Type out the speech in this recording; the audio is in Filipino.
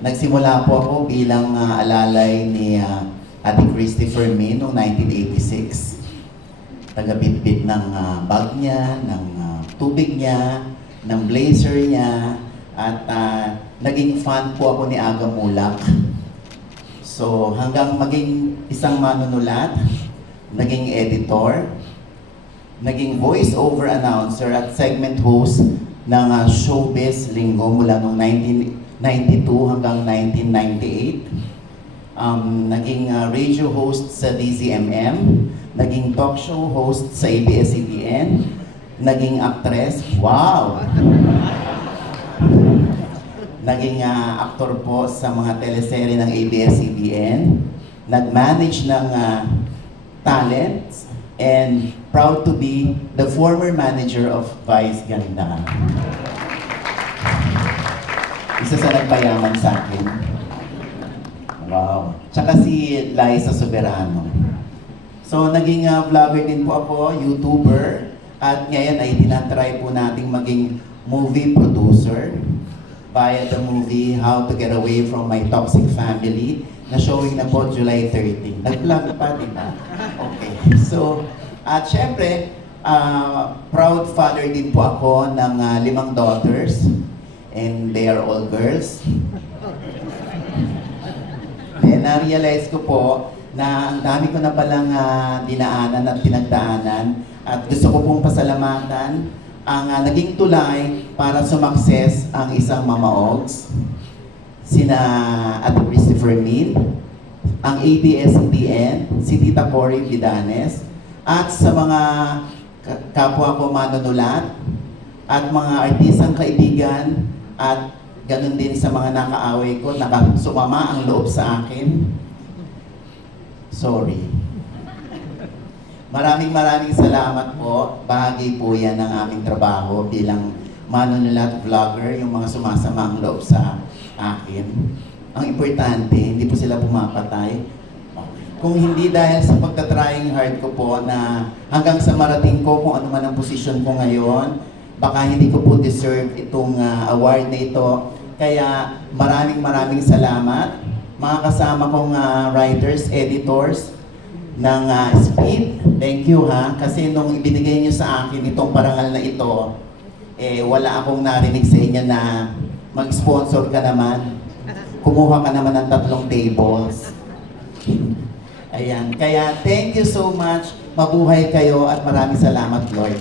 Nagsimula po ako bilang alalay ni Ate Christopher Min noong 1986. Taga-bitbit ng bag niya, ng tubig niya, ng blazer niya, at naging fan po ako ni Aga Mulak. So hanggang maging isang manunulat, naging editor, naging voice-over announcer at segment host ng Showbiz Linggo mula noong 1992 hanggang 1998. Naging radio host sa DZMM, naging talk show host sa ABS-CBN, naging actress, wow! Naging aktor po sa mga teleserye ng ABS-CBN, nag-manage ng talents, and proud to be the former manager of Vice Ganda. Isa sa nagpayaman sa akin. Wow. Tsaka si Liza Soberano. So, naging vlogger din po ako, YouTuber, at ngayon ay tinatry po nating maging movie producer via the movie How to Get Away from My Toxic Family na showing na po July 30. Nag-vlog pa, di ba? Okay. So, at syempre, proud father din po ako ng 5 daughters, and they are all girls. Then, na-realize ko po na ang dami ko na palang dinaanan at pinagdaanan, at gusto ko pong pasalamatan ang naging tulay para sumakses ang isang mamaogs, sina Ate Christopher Min, ang ABS-CBN, si Tita Cory Vidanes, at sa mga kapwa ko manunulat, at mga artisang kaibigan, at ganun din sa mga nakaaway ko, sumama ang loob sa akin. Sorry. Maraming salamat po. Bahagi po yan ng aming trabaho bilang manunulat vlogger, yung mga sumasama ang loob sa akin. Ang importante, hindi po sila pumapatay. Kung hindi dahil sa pagka-trying hard ko po na hanggang sa marating ko kung ano man ang posisyon ko ngayon, baka hindi ko po deserve itong award na ito. Kaya maraming salamat. Mga kasama kong writers, editors ng Speed, thank you ha. Kasi nung ibinigay nyo sa akin itong parangal na ito, wala akong narinig sa inyo na mag-sponsor ka naman. Kumuha ka naman ng 3 tables. Ayan. Kaya thank you so much. Mabuhay kayo at maraming salamat, Lord.